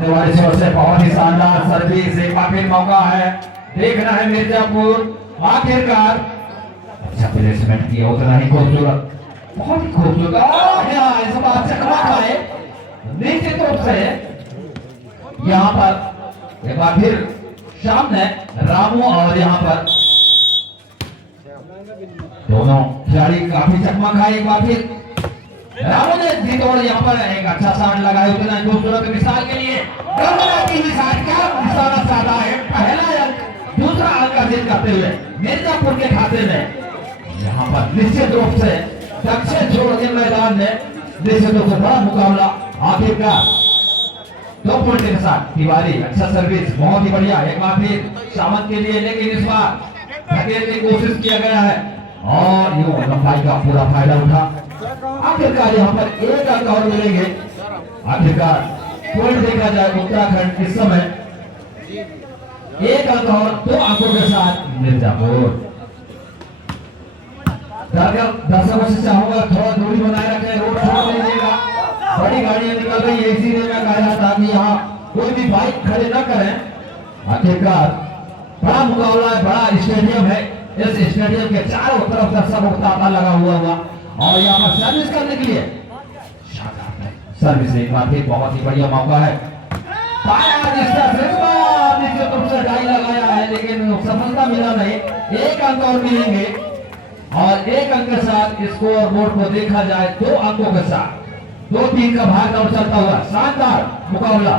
हमारे छोर से बहुत ही शानदार सर्विस, एक बार फिर मौका है, देखना है मिर्जापुर आखिरकार। अच्छा प्लेसमेंट किया, उतना ही खूबसूरत, बहुत ही खूबसूरत। इस बात से कमा खाए निश्चित रूप से यहाँ पर एक बार फिर सामने रामू और यहाँ पर दोनों खिलाड़ी काफी चकमा खाए। एक बार फिर रामू ने जीत और यहाँ पर एक अच्छा शॉट लगाया, उतना खूबसूरत। मिसाल के लिए की मिसाल क्या निशाना साधा है, पहला अंक दूसरा अंक अर्जित करते हुए मिर्जापुर के खाते में। यहाँ पर निश्चित रूप से दक्षिण छोड़ के मैदान में निश्चित रूप से बड़ा मुकाबला आखिरकार 2 पॉइंट के साथ। तिवारी अच्छा सर्विस, बहुत ही बढ़िया। एक बार फिर सामंत के लिए, लेकिन इस बार धकेलने की कोशिश किया गया है और यूं लंबाई का पूरा फायदा उठा। आखिरकार यहाँ पर एक अंक और मिलेंगे। आखिरकार पॉइंट देखा जाए उत्तराखंड इस समय 1 अंक और 2 अंकों के साथ मिर्जापुर। दर्शकों से चाहूंगा थोड़ा दूरी बनाए रखें, रोड छोड़ लीजिएगा, बड़ी गाड़ियां निकल रही है, इसीलिए मैं कह रहा था कि यहाँ कोई भी बाइक खड़े न करें। आखिरकार बड़ा मुकाबला है, बड़ा स्टेडियम है, इस स्टेडियम के चारों तरफ दर्शकों का तांता लगा हुआ और यहाँ पर सर्विस करने के लिए सर्विस एक बार फिर बहुत ही बढ़िया मौका है। निश्चित रूप से डाई लगाया है, लेकिन सफलता मिला नहीं। 1 अंक और मिलेंगे और 1 अंक के साथ स्कोर बोर्ड को देखा जाए 2 अंकों के साथ 2-3 का भाग और चलता हुआ शानदार मुकाबला।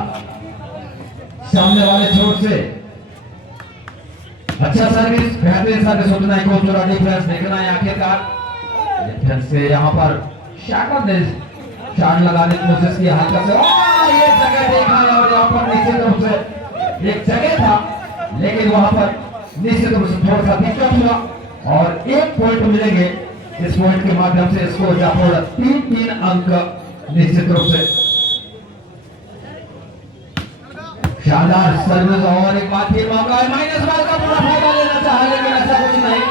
सामने वाले छोर से अच्छा सर्विस, बेहतरीन सर्विस, उतना ही खूबसूरत डिफरेंस देखना है। आखिरकार डिफरेंस से यहाँ पर शाकर ने शॉट लगाने की कोशिश की हल्का से, ये जगह देखा है और यहाँ पर निश्चित रूप से एक जगह था, लेकिन वहां पर निश्चित रूप से थोड़ा सा दिक्कत हुआ और 1 पॉइंट मिलेंगे। इस पॉइंट के माध्यम से इसको जाफर 3-3 अंक निश्चित रूप से। शानदार सर्विस और एक बार फिर मौका है, -1 का पूरा फायदा लेना चाहा, लेकिन ऐसा कुछ नहीं।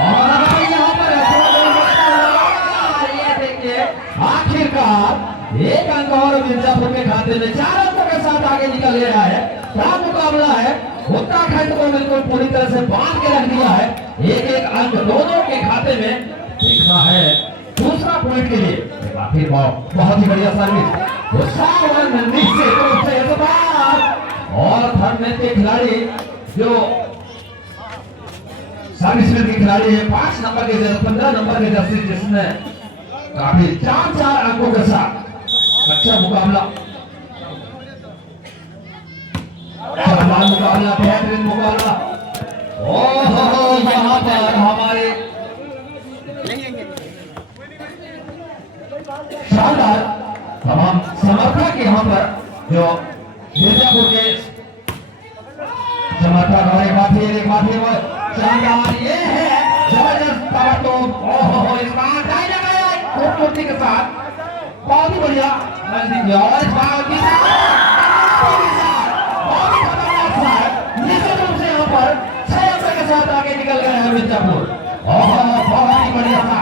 और यहाँ पर ये देखिए आखिरकार 1 अंक और मिर्जापुर के खाते में 4 अंकों के साथ आगे निकल गया है। क्या मुकाबला है, उत्तराखंड को बिल्कुल पूरी तरह से बांध के रख दिया है। 1-1 अंक दोनों के खाते में देखना है दूसरा पॉइंट के लिए। फिर बहुत ही बढ़िया सर्विस निश्चित रूप से और थर्ड मैच के खिलाड़ी जो सर्विसमैन के खिलाड़ी है 5 नंबर के 15 नंबर के जर्सी, जिसने काफी 4-4 अंकों के साथ अच्छा मुकाबला, मुकाबला, बेहतरीन मुकाबला। ओहो यहाँ पर हमारे शानदार तमाम समर्थक यहाँ पर जो मिर्जापुर के समर्थक, और एक बार फिर शानदार ये है जबरदस्त ताबड़तोड़। ओहो इस बार डाई लगाया खूबसूरती के साथ, बहुत ही बढ़िया। और इस बार निश्चित रूप से यहाँ पर 6 अंक के साथ आगे निकल गए हैं मिर्जापुर। बहुत ही बढ़िया था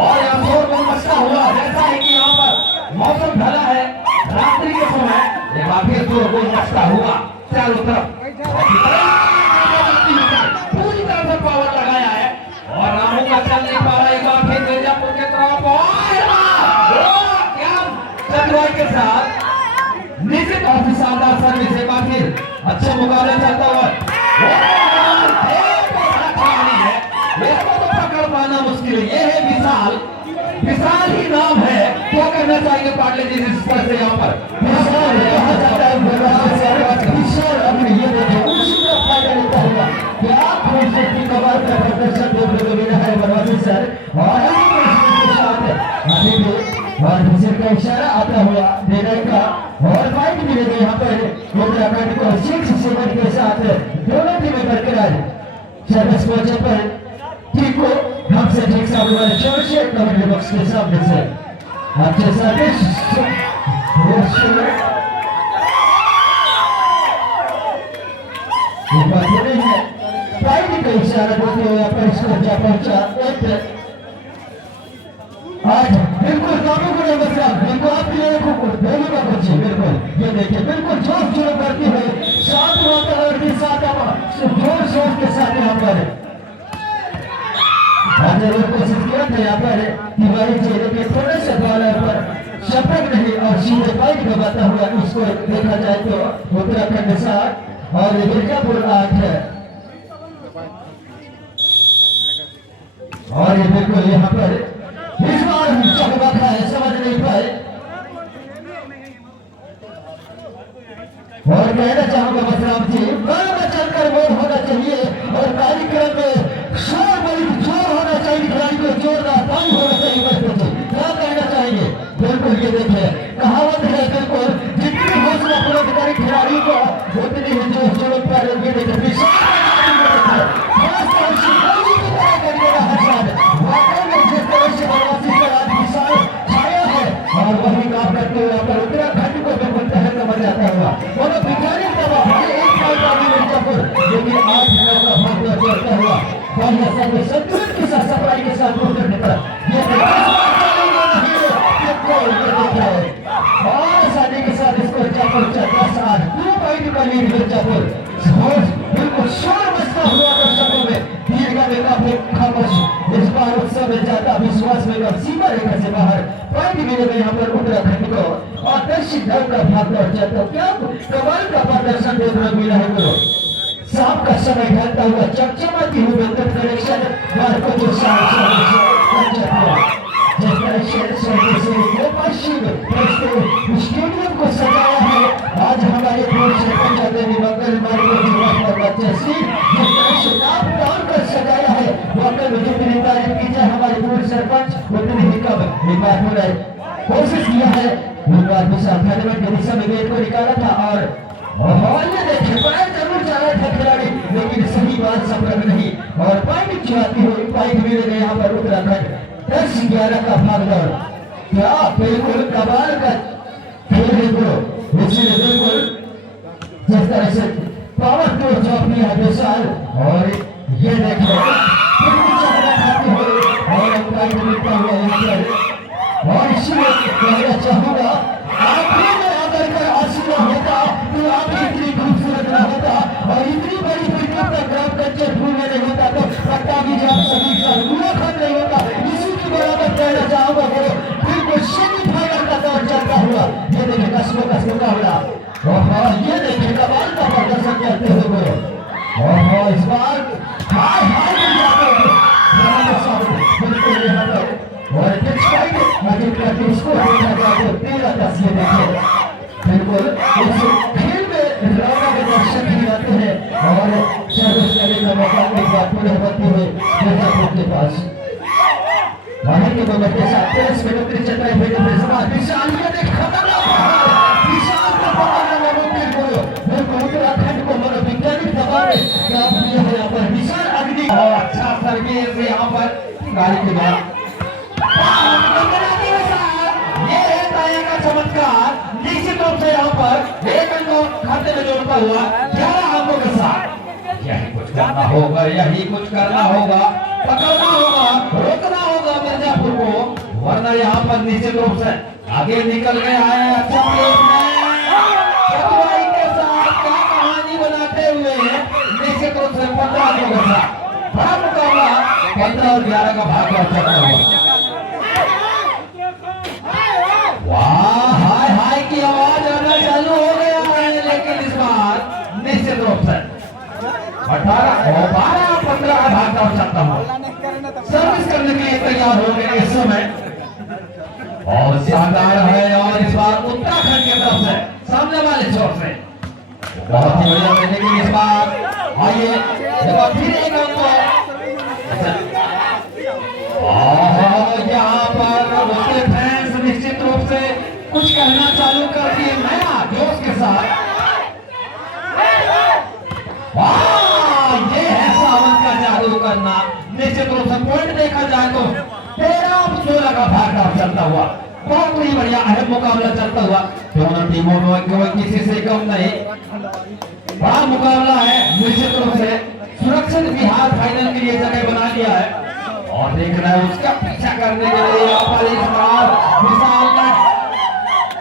और यहाँ शोर मचता हुआ, जैसा है कि यहाँ पर मौसम ढला है रात्रि के समय, एक बार फिर शोर मचता हुआ चारों तरफ पूरी तरह से पावर लगाया है और रामू का चल नहीं पा रहा। एक बार फिर मिर्जापुर के तरफ क्या चतुराई के साथ निश्चित और शानदार सर्विस। एक बार फिर अच्छा मुकाबला चलता हुआ, इसको तो पकड़ पाना मुश्किल है। ये है विशाल, विशाल ही नाम है। क्या करना चाहिए पाटले जी इस पर से यहाँ पर विशाल कहा जाता है, विशाल अपने ये देखो उसी का फायदा लेता होगा। क्या प्रोजेक्ट कवर का प्रदर्शन देखने को मिला है बरवासी सर, और और दूसरे का इशारा आता हुआ देने का और फाइट मिलेगा यहाँ पर उत्तराखंड को 6-7 के साथ दोनों टीमें बरकरार सर्विस पहुंचे पर टीम को हमसे ठीक सामने वाले छोर से कमेंट बॉक्स के सामने से आपके सर्विस फाइट का इशारा देते हुए पर इसको जा पहुंचा आज बिल्कुल काबू को नहीं बचा, बिल्कुल आपके लिए बिल्कुल ये देखिए बिल्कुल जोश जोश करती है, साथ वातावरण के साथ जोर शोर के साथ यहाँ पर जरूर कोशिश किया था यहाँ पर तिवारी चेहरे के थोड़े से बाल पर शपथ नहीं और सीधे बाइक दबाता हुआ इसको देखा जाए तो उत्तराखंड 7 और मिर्जापुर 8 है। और ये बिल्कुल यहाँ पर इस बार चकबका है, समझ नहीं पाए। और कहना चाहूंगा बसराम जी, बड़ा चलकर वो होना चाहिए और कार्यक्रम में शोर बड़ी जोर होना चाहिए, खिलाड़ी को जोरदार पानी होना चाहिए। बस क्या कहना चाहेंगे? बिल्कुल ये देखिए कहावत है, बिल्कुल जितनी हौसला बुलंद करे खिलाड़ी को उतनी ही जोश जोश पर ये देखिए और वही काम करते हुए उत्तराखंड को बिल्कुल तहत मर जाता हुआ और भिखारी लेकिन 8 रन का भाग जोड़ता हुआ बढ़िया से संतुलन के साथ सफाई के साथ गोल करने पर और आसानी के साथ इसको मिर्जापुर 2 पॉइंट का लीड मिर्जापुर। बिल्कुल शोर मचता हुआ दर्शकों में दीर्घा में काफी खामोश इस बार उत्सव में ज्यादा विश्वास में कम सीमा रेखा से बाहर पॉइंट मिलेगा यहाँ पर उत्तराखंड को और दर्शक दल का भाग दौड़ जाता क्या कमाल का प्रदर्शन देखने मिला है करो। शाम का समय ढलता हुआ चमचमाती हुई विद्युत कनेक्शन को जो स्टेडियम को सजाया है आज हमारे सजाया है जितनी तारीफ की जाए हमारे पूर्व सरपंच उतनी ही कम कोशिश किया है को निकाला था और ये देखिए जरूर जा रहा था खिलाड़ी लेकिन सही बात संभव नहीं और पॉइंट चुराती हुई पॉइंट मिल गए यहाँ पर उत्तराखंड 10-11 का भागदौड़ क्या बिल्कुल कमाल का खेल है ब्रो। इसलिए बिल्कुल जिस तरह से पावर टू जॉब किया है विशाल और ये देखो खाते हुए और पॉइंट मिलता हुआ यहाँ पर और इसलिए कहना चाहूंगा आपने अगर कर आशीर्वाद होता तो आप इतनी खूबसूरत ना होता और इतनी बड़ी विकेट का ग्राम कच्चे फूल में नहीं होता तो पक्का भी आप सभी साल पूरा खत नहीं होता। इसी के बराबर कहना चाहूंगा बिल्कुल सेमीफाइनल का दौर चलता हुआ ये देखिए कसमों का मुकाबला और ये देखिए कमाल का प्रदर्शन करते हुए और इस बार हाय हाय बिल्कुल यहाँ पर और इसको देखा जाए तो 13-10 ये देखिए बिल्कुल इस खेल में रौनक के दर्शक भी आते हैं और सर्विस करने का मौका एक बार पूरे होते हुए मिर्जापुर के पास वहां के बगल के साथ 23 मिनट की चटाई फेंक विशाल ये देख खतरनाक विशाल का पकड़ना मुमकिन हो बिल्कुल उत्तराखंड को मनोवैज्ञानिक दबाव में प्राप्त किया है यहाँ पर विशाल अग्नि और अच्छा सर्विस यहाँ पर गाड़ी के बाद चमत्कार निश्चित रूप से यहाँ पर एक अंक खाते में जोड़ता हुआ 11 अंकों के साथ यही कुछ करना होगा पकड़ना होगा रोकना होगा मिर्जापुर को वरना यहाँ पर निश्चित रूप से आगे निकल गया है। अच्छा के साथ क्या कहानी बनाते हुए निश्चित रूप से 15 अंकों के साथ बड़ा मुकाबला 15 और 11 का भाग चलता हुआ हाय हाय की आवाज आना चालू हो गया है लेकिन इस बार निश्चित रूप से 18 और 12-15 का भाग दौड़ सकता हूँ सर्विस करने के लिए तैयार हो गए इस समय और शानदार है और इस बार उत्तराखंड की तरफ से सामने वाले छोर से बहुत ही बढ़िया लेकिन इस बार आइए फिर एक अंक यहाँ पर उसके फैंस निश्चित रूप से कुछ कहना चालू कर दिए नया जोश के साथ ये है सावन का जादू करना। निश्चित रूप से पॉइंट देखा जाए तो 13-16 का भाग चलता हुआ बहुत ही बढ़िया अहम मुकाबला चलता हुआ दोनों टीमों में कोई किसी से कम नहीं बड़ा मुकाबला है। निश्चित रूप से सुरक्षित बिहार फाइनल के लिए जगह बना लिया है और देख रहे हैं उसका पीछा करने के लिए यहाँ पर इस बार विशाल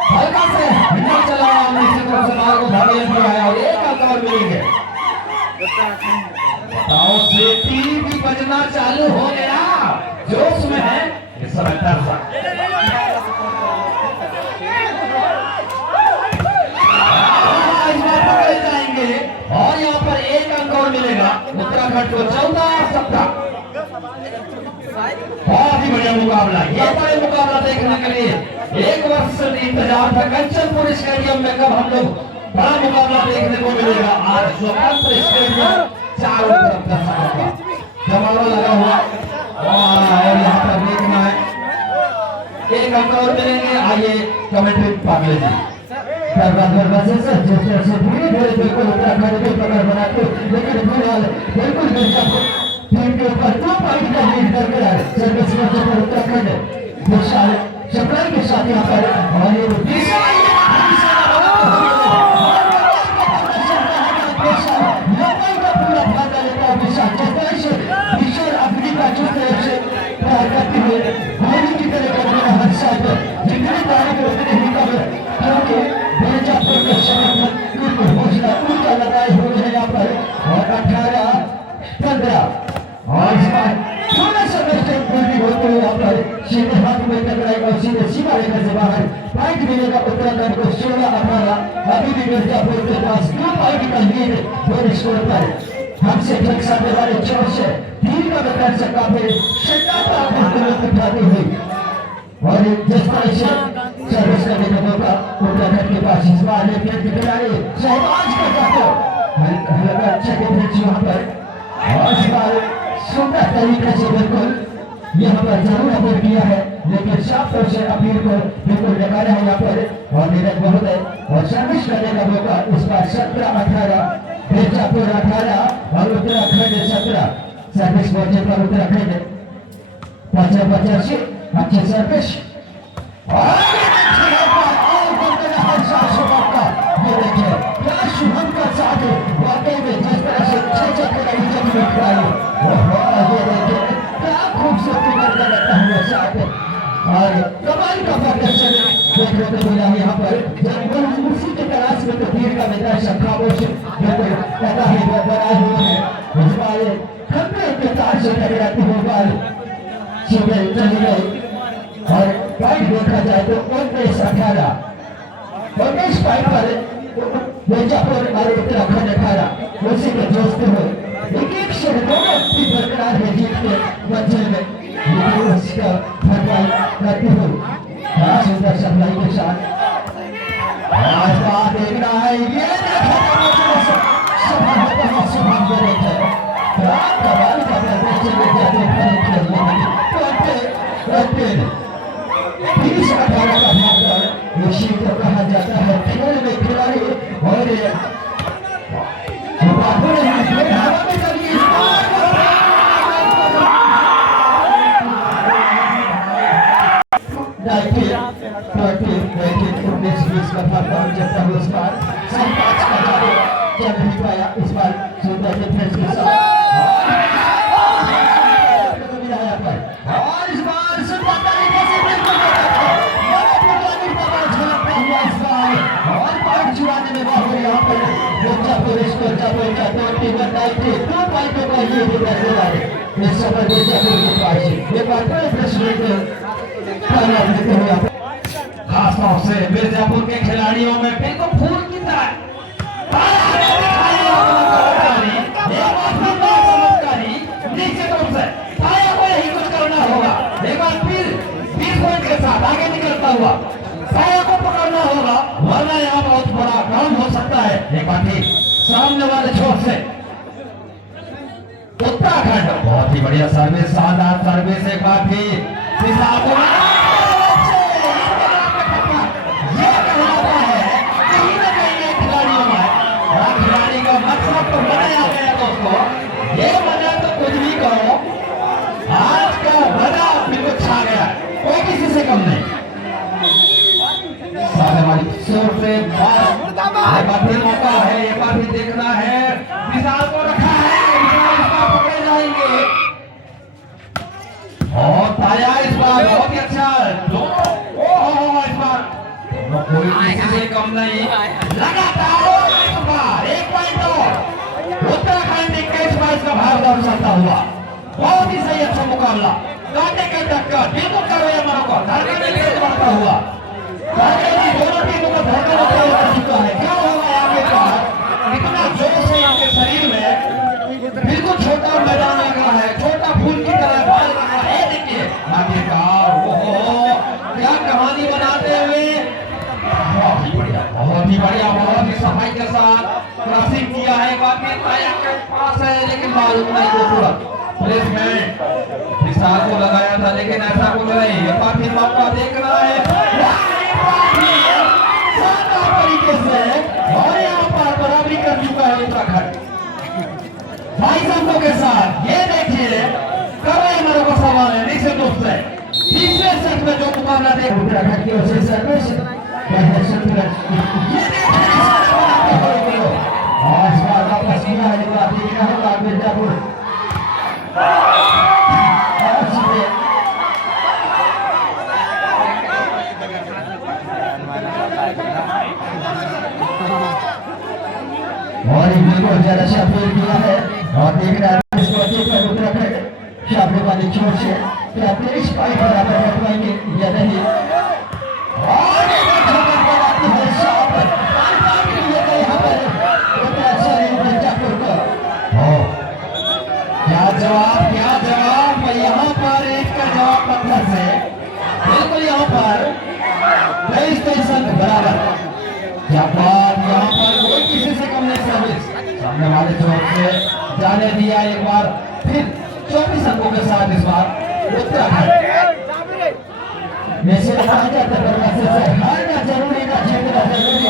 हल्का से हिंडा चला सामने से तरफ से मार को भागे भी आया और एक अंक और मिलेंगे। बताओ सीटी भी बजना चालू हो गया, जोश में है इस समय तरसा। जाएंगे और यहाँ पर एक अंक और मिलेगा उत्तराखंड को 14-17। बहुत ही बढ़िया मुकाबला, ये बड़े मुकाबला देखने के लिए एक वर्ष से इंतजार था। कंचनपुर स्टेडियम में कब हम लोग बड़ा मुकाबला देखने को मिलेगा। आज स्वतंत्र स्टेडियम चारों तरफ दर्शकों का जमावड़ा लगा हुआ और यहाँ पर देखना है एक अंक और मिलेंगे। आइए कमेंट्री पागले जी जिस तरह से धीरे धीरे बिल्कुल उत्तराखंड में पकड़ बनाते, लेकिन फिलहाल बिल्कुल मिर्जापुर टीम के ऊपर 2 पॉइंट का लीड बरकरार। सर्विस पर उत्तराखंड विशाल शपराई के साथ यहाँ पर और ये पूरा फायदा लेता है विशाल। जिस तरह से विशाल अपनी का जिस तरह से प्यार करते हुए गोली की तरह करते हैं हर साइड जितनी तारीफ उतनी ही कम, क्योंकि मिर्जापुर के समर्थन बिल्कुल हौसला ऊंचा लगाए हुए हैं यहाँ पर। और 18-15 और इस बार थोड़ा सा मिस्टेक बिल्डिंग होते हुए यहाँ पर सीधे हाथ में टकराएगा और सीधे सीमा रेखा से बाहर पॉइंट मिलेगा उत्तराखंड को 16-18। अभी भी मिर्जापुर के पास 2 पॉइंट का लीड गोल स्कोर पर हमसे ठीक सामने वाले चोर से 3 का बता सकता फिर शटाता उठाती हुई और जिस तरह से सर्विस करने का मौका उत्तराखंड के पास इस बार खिलाड़ी शहबाज का जातो हल्का अच्छा डिफेंस वहां पर और इस बार सुंदर तरीके से बिल्कुल यहाँ पर जरूर अपील किया है, लेकिन साफ तौर से अपील को बिल्कुल नकारा है यहाँ पर और निरंतर बहुत है और सर्विस करने का मौका इस बार 17-18 मिर्जापुर 18 और उत्तराखंड 17। सर्विस पहुंचे पर उत्तराखंड 85 अच्छे सर्विस ये देखिए क्या शुभम का साथ वाकई में जिस तरह से 6 खिलाड़ी जमीन ये देखिए क्या खूबसूरती करके लगता हुआ साथ और कमाल का प्रदर्शन देखने को मिला यहाँ पर। उसी के तलाश में तो भीड़ का मैदान खामोश बिल्कुल पता ही बनाए हुए हैं। इस बार खतरे के तार से टकराती हुई बाल सीधे चली गई और पॉइंट देखा जाए तो 19-18 पॉइंट पर मिर्जापुर और उत्तराखंड 18 उसी के जोशते हुए एक से भी बरकरार है जीत के मंजिल में, लेकिन उसका भरपाई करते हुए बड़ा सुंदर सप्लाई के साथ आज बात देखना है। ये कमाल का प्रदर्शन का भाग इसी को कहा जाता है खेल में खिलाड़ी और इस बार सुंदर डिफेंस के साथ और इस बार सुंदर तरीके से और पॉइंट छुड़ाने में बाहर यहाँ पर मिर्जापुर स्कोर का पॉइंट 2 पॉइंटों का ये भी कैसे लाए इस समय मिर्जापुर के पास ये बात बड़े प्रेसिडेंट खास तौर से मिर्जापुर के खिलाड़ियों में बिल्कुल फूल की तरह नीचे तरफ से पाया को यही कुछ करना होगा। एक बार फिर 20 पॉइंट के साथ आगे निकलता हुआ पाया को पकड़ना होगा, वरना यहाँ बहुत बड़ा काम हो सकता है। एक बार फिर सामने वाले छोर से उत्तराखंड बहुत ही बढ़िया सर्विस, शानदार सर्विस। एक बार फिर खिलाड़ी का मकसद तो बनाया गया दोस्तों, ये मजा तो कुछ भी करो, आज का मजा बिल्कुल छा गया, कोई किसी से कम नहीं। एक बार फिर मौका है, एक बार फिर देखना है, विशाल को रखा है, विशाल पकड़े जाएंगे और ताया इस बार बहुत ही अच्छा इस बार वो कोई किसी से कम नहीं, लगातार एक पॉइंट और उत्तराखंड 21-22 का भारत दौड़ चलता हुआ, बहुत ही सही अच्छा मुकाबला, कांटे का टक्कर, बिल्कुल करो ये मानो को धड़कन में तेज बढ़ता हुआ, दोनों टीमों को धड़कन कर चुका है। क्या होगा आगे का, इतना जोश है इनके शरीर में, बिल्कुल छोटा मैदान लग रहा है, छोटा फूल की तरह बाल लग रहा है। देखिए आखिरकार वो क्या कहानी बनाते हुए, बहुत ही बढ़िया, बहुत ही बढ़िया, बहुत ही सफाई के साथ क्रॉसिंग किया है। बाकी टायर के पास है लेकिन मालूम नहीं को पूरा प्लेसमेंट विशाल को लगाया था, लेकिन ऐसा कुछ नहीं। ये पार्टी मौका देख रहा है तरीके से, और यहाँ पर बराबरी कर चुका है उत्तराखंड भाई साहबों के साथ। ये देखिए करो हमारे को सवाल है निश्चित रूप से तीसरे सेट में जो मुकाबला देख उत्तराखंड की ओर से सर्विस ये देखिए और इस बार वापस किया है देखना होगा मिर्जापुर और बिल्कुल ज्यादा शाफिर किया है और देख रहा है इसको देखकर उत्तराखंड शाफिर वाली चोट से क्या 23 पॉइंट बराबर रख पाएंगे या नहीं। और क्या जवाब यहाँ पर एक का जवाब पत्थर से बिल्कुल यहाँ पर 23 बराबर। क्या बात, यहाँ पर कोई किसी से कम नहीं सर्विस सामने वाले चौक से जाने दिया एक बार फिर 24 अंकों के साथ इस बार उत्तराखंड में से हारना जरूरी ना जीतना जरूरी,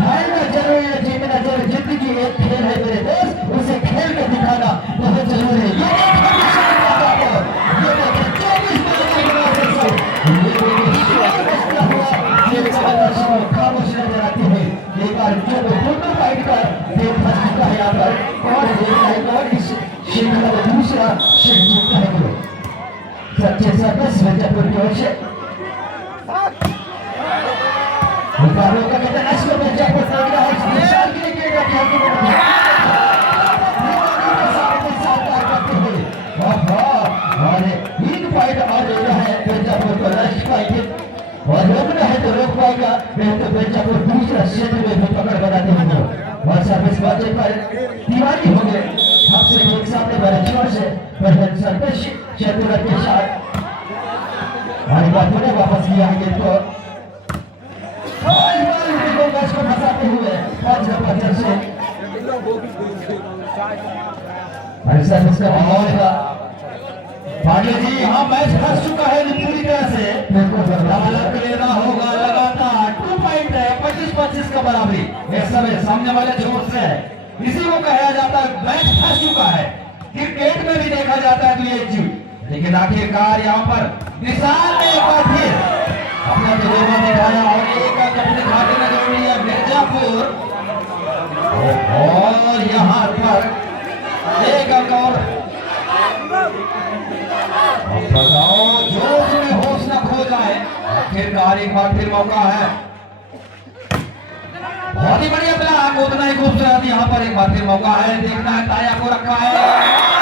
हारना जरूरी ना जीतना जरूरी। जिंदगी एक खेल है मेरे दोस्त, उसे खेल के दिखाना बहुत जरूरी है। खामोश नजर आती है एक बार जो दोनों साइड का देख चुका है यहाँ पर और इस श्रृंखला में दूसरा शेख जीतता है सच्चे सर्विस मिर्जापुर की ओर से मुकाबले का कहते हैं मिर्जापुर लग रहा है विशाल के लिए और एक पॉइंट और ले रहा है मिर्जापुर को लास्ट पॉइंट और रोकना है तो रोक पाएगा नहीं तो मिर्जापुर दूसरा क्षेत्र में भी पकड़ बनाते होंगे और सर्विस बाजे पर दीवानी होंगे हमसे एक सामने बड़े जोर से प्रधान सर्विस चतुर के साथ हमारी बातों ने वापस किया है तो मैच को फंसाते हुए 5 नंबर से सर्विस का माहौल था। भाग्य जी यहाँ मैच फंस चुका है पूरी तरह से, अलग लेना होगा लगातार 2 पॉइंट है 25-25 का बराबरी इस समय सामने वाले जोर से है। इसी को कहा जाता है मैच फंस चुका है। क्रिकेट में भी देखा जाता है तो ये चीज, लेकिन आखिरकार यहाँ पर विशाल ने एक बार फिर अपना तजुर्बा दिखाया और एक अपने खाते में जोड़ लिया मिर्जापुर और यहाँ पर एक अंक और बताओ जोश में होश न खो जाए। आखिरकार एक बार फिर मौका है, बहुत ही बढ़िया प्लान, उतना ही खूबसूरत यहाँ पर एक बार फिर मौका है। देखना है ताया को रखा है